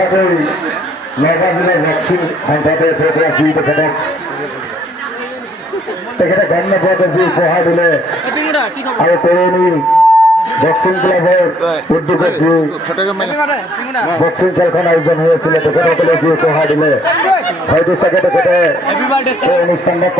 সঁচাকৈ নগাঁও জিলাৰ বক্সিং সম্পাদক যি তেখেতে গম নাপাওঁতে যি উপহাৰ দিলে আৰু পুৰণি বক্সিং ক্লাবৰ উদ্যোগত যি বক্সিং খেলখন আয়োজন হৈ আছিলে তেখেতসকলে যি উপহাৰ দিলে হয়তো চাগে তেখেতে এই অনুষ্ঠানত